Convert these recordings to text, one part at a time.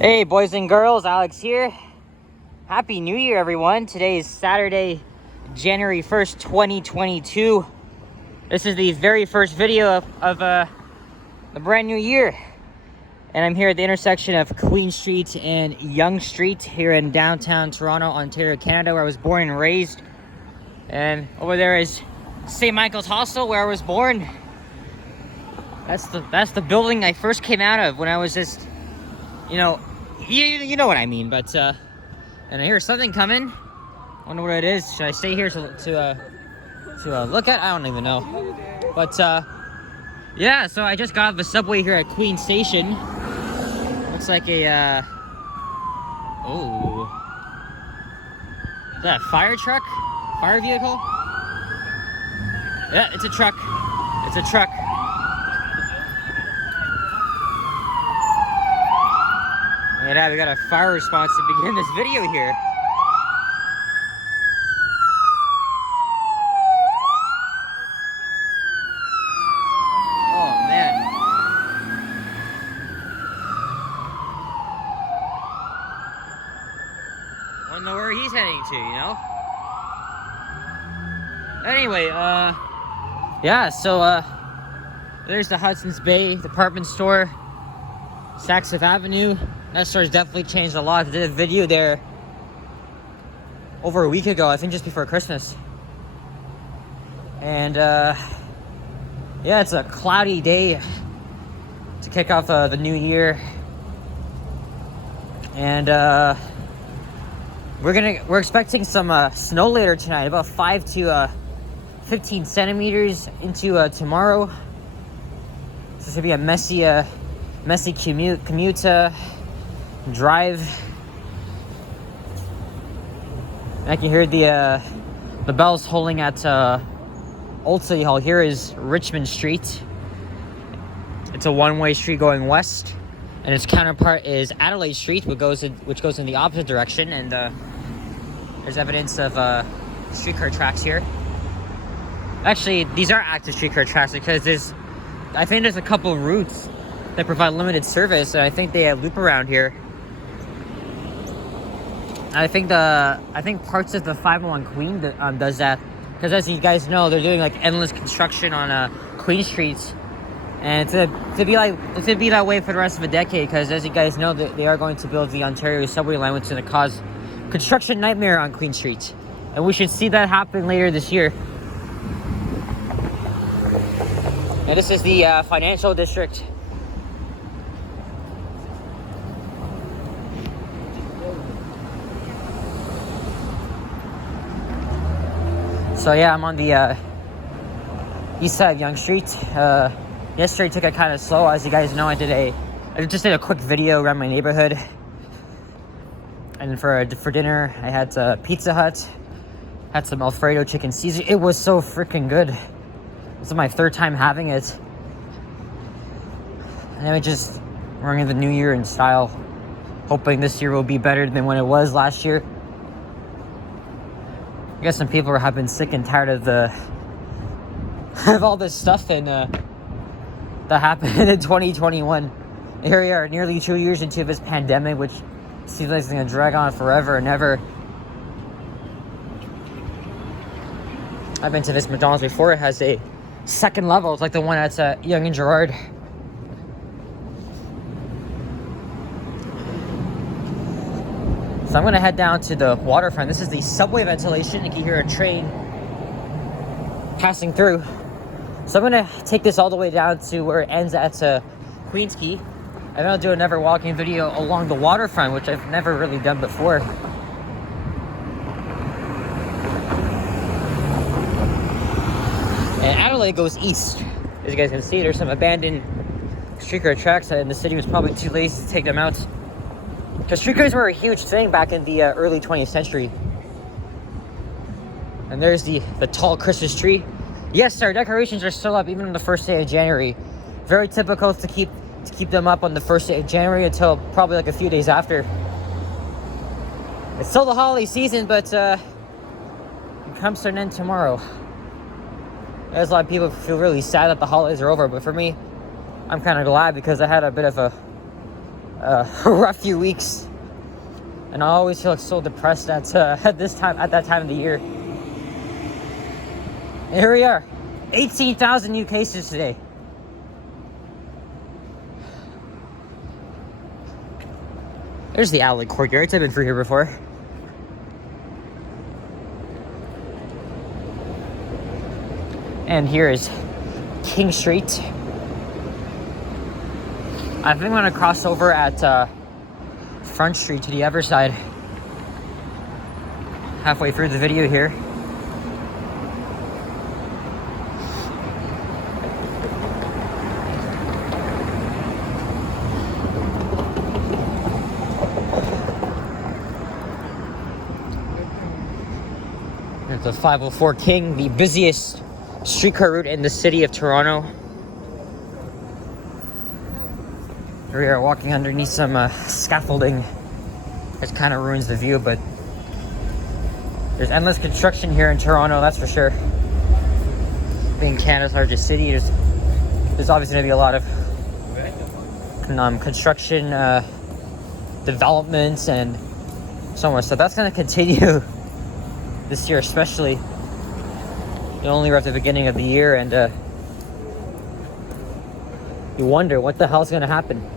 Hey boys and girls, Alex here. Happy New Year everyone. Today is Saturday, January 1st, 2022. This is the very first video of the brand new year. And I'm here at the intersection of Queen Street and Yonge Street here in downtown Toronto, Ontario, Canada, where I was born and raised. And over there is St. Michael's Hostel, where I was born. That's the building I first came out of when I was just, you know what I mean. But and I hear something coming. I wonder what it is. Should I stay here to look at? I don't even know. But yeah, so I just got off the subway here at Queen Station. Looks like a oh, is that a fire truck? Fire vehicle? Yeah, it's a truck. It's a truck. Yeah, we got a fire response to begin this video here. Oh man. Wanna know where he's heading to, you know? Anyway, yeah, so there's the Hudson's Bay department store, Saxon Avenue. That store's definitely changed a lot. I did a video there over a week ago, I think just before Christmas. And yeah, it's a cloudy day to kick off the new year. And we're expecting some snow later tonight, about 5 to 15 centimeters into tomorrow. So it's gonna be a messy commute drive. I can hear the bells tolling at Old City Hall. Here is Richmond Street. It's a one-way street going west, and its counterpart is Adelaide Street, which goes in the opposite direction. And there's evidence of streetcar tracks here. Actually, these are active streetcar tracks because I think there's a couple routes that provide limited service, and I think they loop around here. I think parts of the 501 Queen does that, because as you guys know, they're doing like endless construction on Queen Street, and it's to be that way for the rest of a decade. Because as you guys know, they are going to build the Ontario subway line, which is going to cause construction nightmare on Queen Street, and we should see that happen later this year. And this is the financial district. So yeah, I'm on the east side of Yonge Street. Yesterday took it kind of slow. As you guys know, I just did a quick video around my neighborhood. And for dinner, I had Pizza Hut. Had some Alfredo chicken Caesar. It was so freaking good. This is my third time having it. And then we're in the new year in style. Hoping this year will be better than when it was last year. I guess some people have been sick and tired of all this stuff that happened in 2021. Here we are, nearly 2 years into this pandemic, which seems like it's going to drag on forever and ever. I've been to this McDonald's before. It has a second level. It's like the one at Yonge and Gerrard. So I'm going to head down to the waterfront. This is the subway ventilation. You can hear a train passing through. So I'm going to take this all the way down to where it ends at Queens Quay. I'm going to do another walking video along the waterfront, which I've never really done before. And Adelaide goes east. As you guys can see, there's some abandoned streetcar tracks, and the city was probably too lazy to take them out. Because streetcars were a huge thing back in the early 20th century. And there's the tall Christmas tree. Yes, our decorations are still up even on the first day of January. Very typical to keep them up on the first day of January until probably like a few days after. It's still the holiday season, but it comes to an end tomorrow. There's a lot of people who feel really sad that the holidays are over, but for me, I'm kind of glad because I had a bit of a rough few weeks, and I always feel so depressed at that time of the year. And here we are, 18,000 new cases today. There's the outlet courtyards. I've been through here before. And here is King Street. I think I'm gonna cross over at Front Street to the other side. Halfway through the video here. There's the 504 King, the busiest streetcar route in the city of Toronto. We are walking underneath some scaffolding. It kind of ruins the view, but there's endless construction here in Toronto, that's for sure. Being Canada's largest city, there's obviously going to be a lot of construction, developments, and so on. So that's going to continue this year, especially. Only we're at the beginning of the year, and you wonder what the hell's going to happen.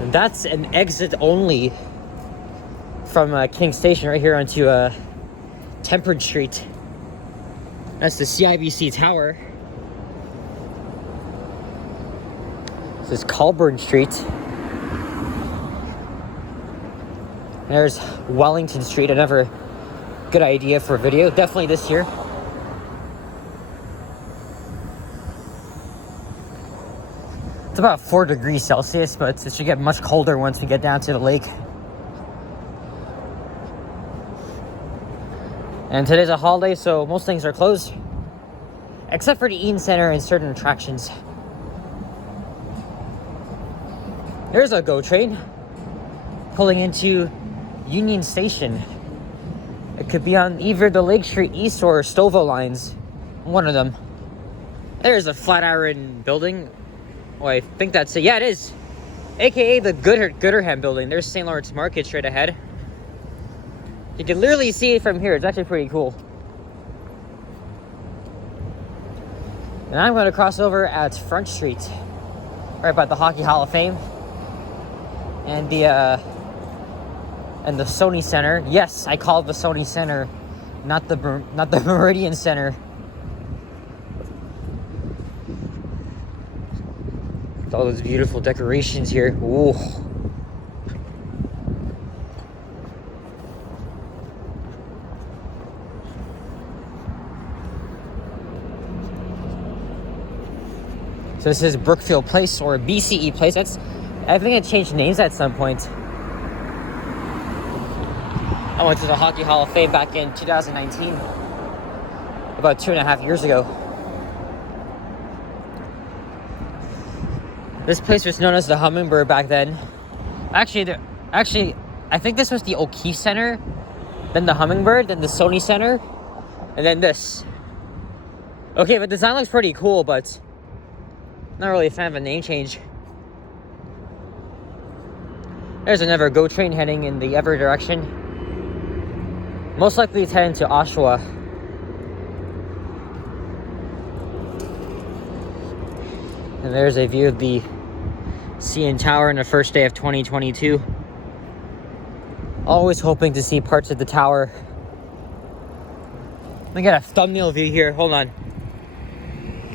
And that's an exit only from King Station right here onto Temperance Street. That's the CIBC Tower. This is Colburn Street. There's Wellington Street, another good idea for a video, definitely this year. It's about 4 degrees Celsius, but it should get much colder once we get down to the lake. And today's a holiday, so most things are closed, except for the Eaton Center and certain attractions. There's a GO train pulling into Union Station. It could be on either the Lake Street East or Stouffville lines. One of them. There's a Flatiron building. Oh, I think that's it. Yeah, it is. AKA the Gooderham building. There's St. Lawrence Market straight ahead. You can literally see it from here. It's actually pretty cool. And I'm going to cross over at Front Street, right by the Hockey Hall of Fame and the Sony Center. Yes, I call it the Sony Center, not the Meridian Center. With all those beautiful decorations here. Ooh. So this is Brookfield Place, or BCE Place. I think it changed names at some point. I went to the Hockey Hall of Fame back in 2019, about 2.5 years ago. This place was known as the Hummingbird back then. Actually, I think this was the O'Keefe Center, then the Hummingbird, then the Sony Center, and then this. Okay, but the design looks pretty cool, but not really a fan of a name change. There's another GO train heading in the other direction. Most likely it's heading to Oshawa. And there's a view of the CN Tower on the first day of 2022. Always hoping to see parts of the tower. I got a thumbnail view here. Hold on.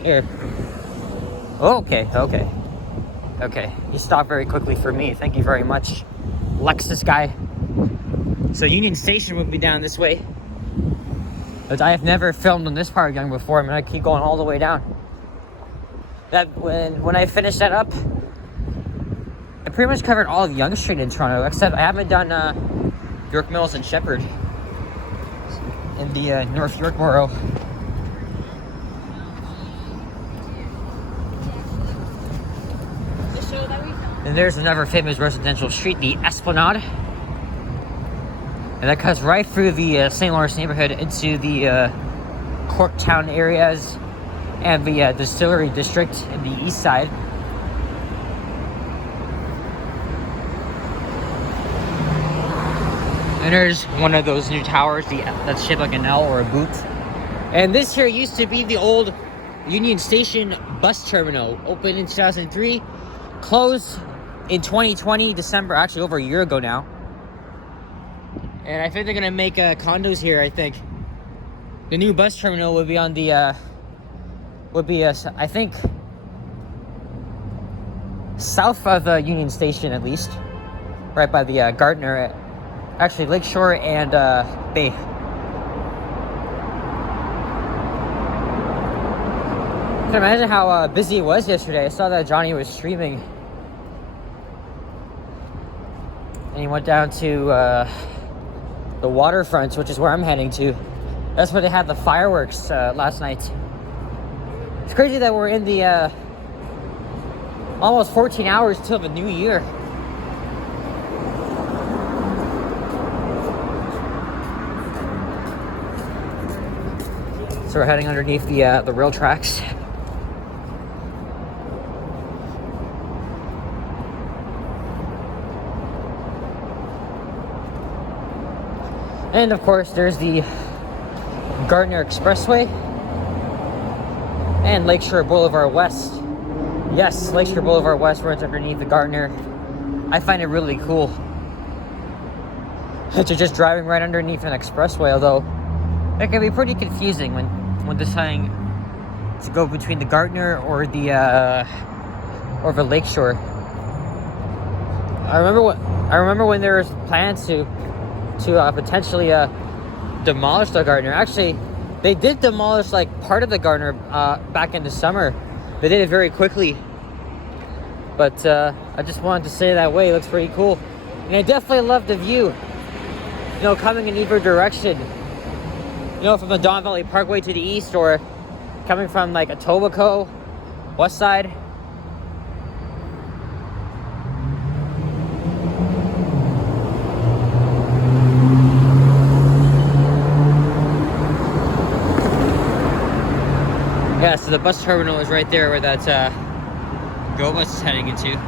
Here. Okay. You stopped very quickly for me. Thank you very much, Lexus guy. So Union Station would be down this way. But I have never filmed on this part of Yonge before. I'm gonna keep going all the way down. That when I finish that up, I pretty much covered all of Yonge Street in Toronto, except I haven't done York Mills and Shepherd in the North York borough. And there's another famous residential street, the Esplanade. And that cuts right through the St. Lawrence neighborhood into the Corktown areas and the Distillery District in the east side. And there's one of those new towers that's shaped like an L or a boot. And this here used to be the old Union Station bus terminal. Opened in 2003, closed in 2020, December, actually over a year ago now. And I think they're gonna make condos here, I think. The new bus terminal would be on the, I think, south of Union Station at least. Right by the Gardner, actually Lakeshore and Bay. I can imagine how busy it was yesterday. I saw that Johnny was streaming. And he went down to the waterfront, which is where I'm heading to. That's where they had the fireworks last night. It's crazy that we're in the almost 14 hours till the new year. So we're heading underneath the rail tracks. And of course, there's the Gardner Expressway and Lakeshore Boulevard West. Yes, Lakeshore Boulevard West runs underneath the Gardner. I find it really cool to just driving right underneath an expressway, although it can be pretty confusing when deciding to go between the Gardner or the Lakeshore. I remember when there was plans to potentially demolish the Gardner. Actually, they did demolish like part of the Gardner back in the summer. They did it very quickly, but I just wanted to say that way. It looks pretty cool, and I definitely love the view. You know, coming in either direction. You know, from the Don Valley Parkway to the east, or coming from like Etobicoke, west side. Yeah, so the bus terminal is right there where that Go Bus is heading into.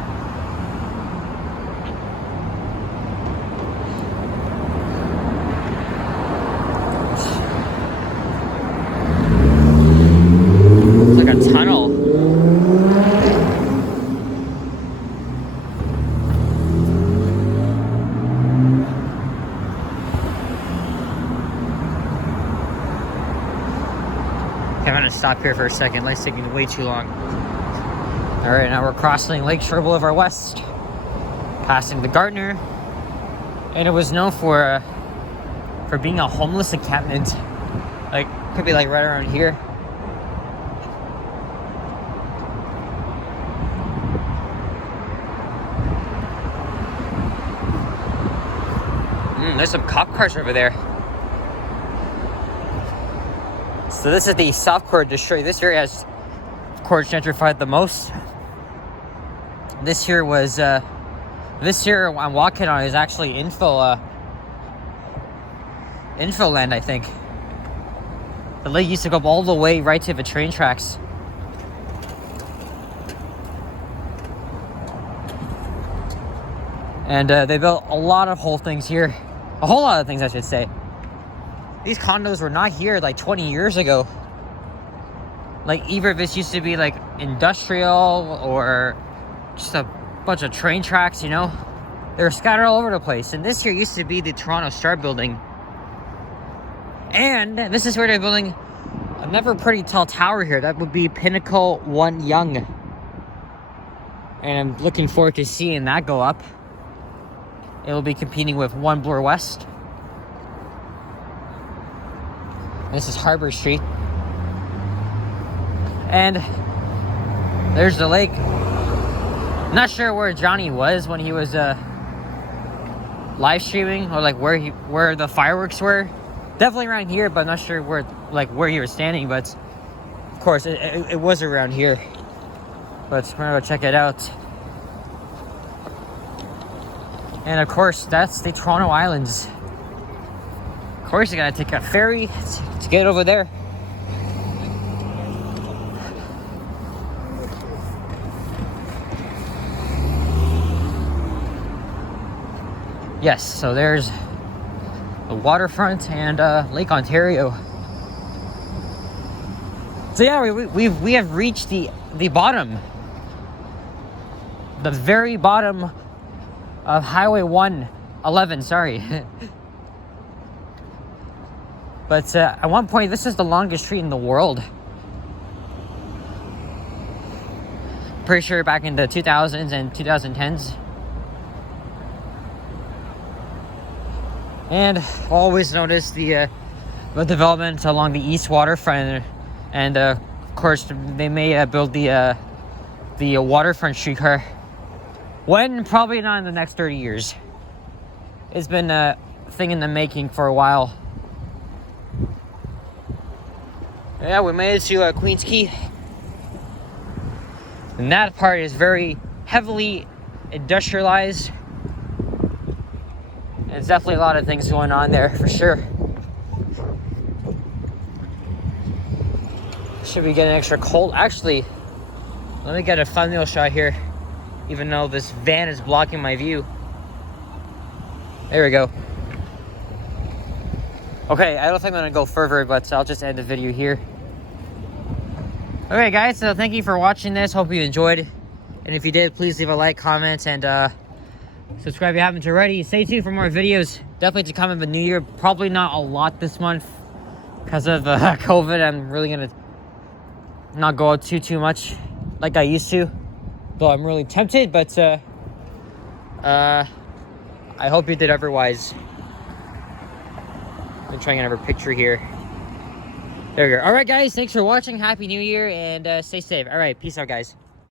It's like a tunnel. I'm gonna stop here for a second. Light's taking way too long. All right, now we're crossing Lakeshore Boulevard West, passing the Gardner, and it was known for being a homeless encampment. Like, could be like right around here. There's some cop cars over there. So this is the South Core District. This area has, of course, gentrified the most. This here I'm walking on is actually infill land, I think. The lake used to go all the way right to the train tracks. And they built a lot of whole things here. A whole lot of things, I should say. These condos were not here like 20 years ago. Like, either this used to be like industrial or just a bunch of train tracks, you know? They were scattered all over the place. And this here used to be the Toronto Star building. And this is where they're building another pretty tall tower here. That would be Pinnacle 1 Yonge. And I'm looking forward to seeing that go up. It'll be competing with 1 Bloor West. This is Harbor Street. And there's the lake. Not sure where Johnny was when he was live streaming, or like where the fireworks were. Definitely around here, but I'm not sure where he was standing. But of course, it was around here. But we're gonna go check it out. And of course, that's the Toronto Islands. Of course, you gotta take a ferry to get over there. Yes, so there's the waterfront and Lake Ontario. So yeah, we have reached the bottom, the very bottom of Highway 111. Sorry. But at one point, this is the longest street in the world. Pretty sure back in the 2000s and 2010s. And always noticed the development along the east waterfront, and of course they may build the waterfront streetcar. When? Probably not in the next 30 years. It's been a thing in the making for a while. Yeah, we made it to Queens Quay. And that part is very heavily industrialized. And there's definitely a lot of things going on there, for sure. Should be getting extra cold. Actually, let me get a thumbnail shot here, even though this van is blocking my view. There we go. Okay, I don't think I'm gonna go further, but I'll just end the video here. Okay guys, so thank you for watching this. Hope you enjoyed. And if you did, please leave a like, comment, and subscribe if you haven't already. Stay tuned for more videos. Definitely to come in the new year. Probably not a lot this month because of COVID. I'm really gonna not go out too much like I used to. Though I'm really tempted, but I hope you did otherwise. I'm trying another picture here. There we go. All right, guys. Thanks for watching. Happy New Year, and stay safe. All right. Peace out, guys.